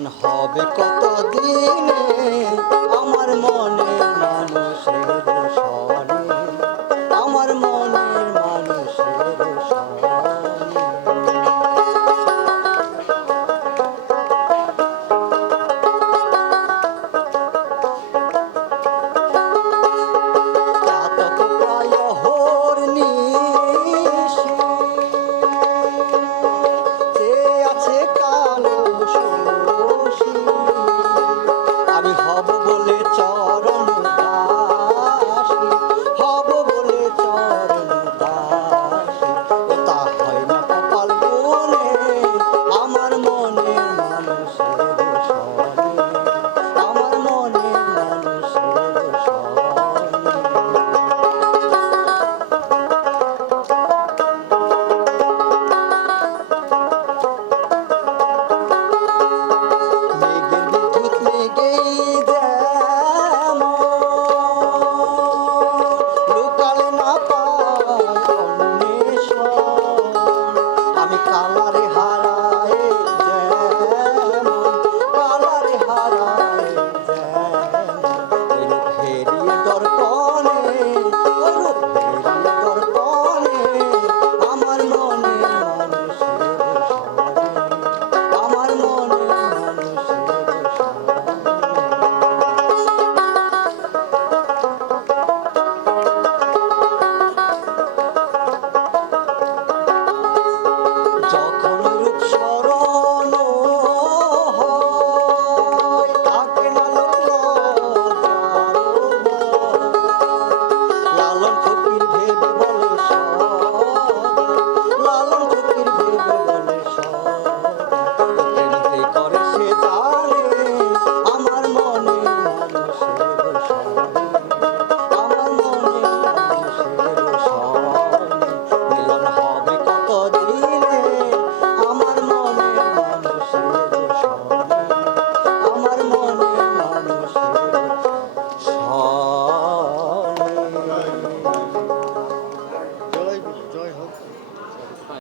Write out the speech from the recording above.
জীবন হবে কত দিনে আমার মনে মানুষের 啥拉的